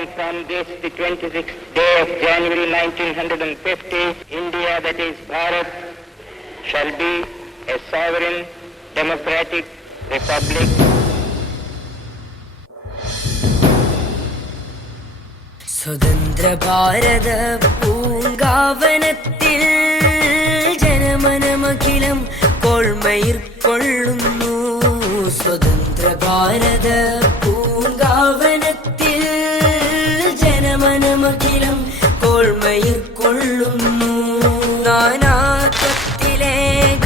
and from this, the 26th day of January 1950, India, that is Bharat, shall be a sovereign, democratic republic. സ്വതന്ത്ര ഭാരത പൂങ്കാവനത്തിൽ ജനമനമഖിലം കോൾമയിർ കൊള്ളുന്നു. സ്വതന്ത്ര ഭാരത പൂങ്കാവനത്തിൽ ജനമനമഖിലം കോൾമയിർ കൊള്ളുന്നു. നാനാത്വത്തിലെ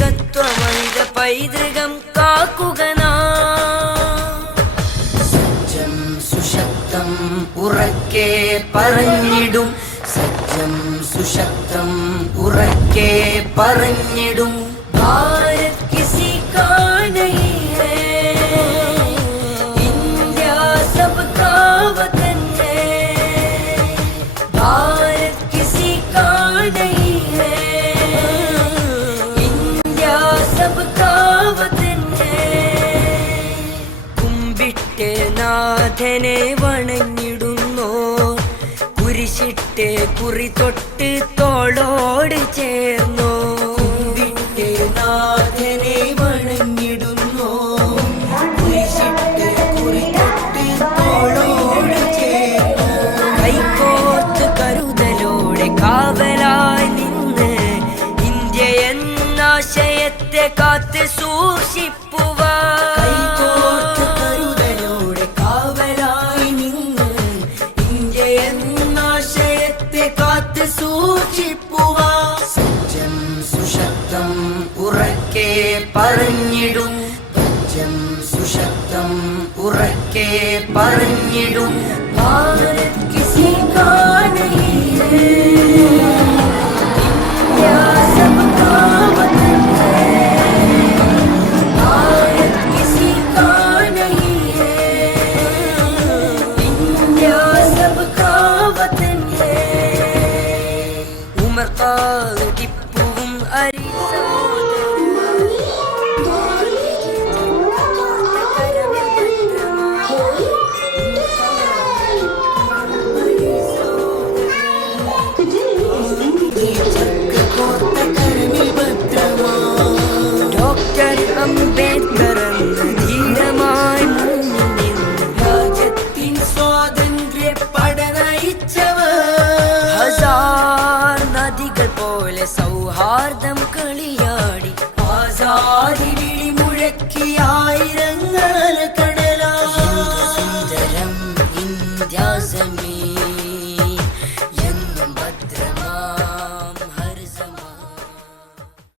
ഗത്വമൈത പൈതൃകം കാക്കുക സജ്ജം സുശക്തം ഉറക്കെ പറഞ്ഞിടും. സജ്ജം സുശക്തം ഉറക്കെ പറഞ്ഞിടും. ഭാരത് കിസി കാ നഹീ ഹൈ, ഇന്ത്യ സബ്കാ വതൻ ഹൈ. ഭാരത് കിസി കാ നഹീ ഹൈ, ഇന്ത്യ സബ്കാ വതൻ ഹൈ. കുമ്പിട്ട് നാഥനെ വണങ്ങിടുന്നോ, കുരിശിട്ട് കുറി തൊട്ട് തോളോട് ചേർന്നോ. കുമ്പിട്ട് നാഥനെ വണങ്ങിടുന്നോ, കുരിശിട്ട് കുറി തൊട്ട് തോളോട് ചേർന്നോ. കൈകോർത്ത് കരുതലോടെ കാവലായി നിന്ന് ഇന്ത്യ എന്നാശയത്തെ കാത്ത് സൂക്ഷിപ്പുവാൻ. കൈകോർത്ത് കരുതലോടെ കാവലായി നിന്ന് ഇന്ത്യ എന്നാശയത്തെ കാത്ത് സൂക്ഷിപ്പുവാൻ. സജ്ജം സുശക്തം ഉറക്കെ പറഞ്ഞിടും. സജ്ജം സുശക്തം ഉറക്കെ പറഞ്ഞിടും. ഭാരത് കിസി കാ നഹീ ഹൈ.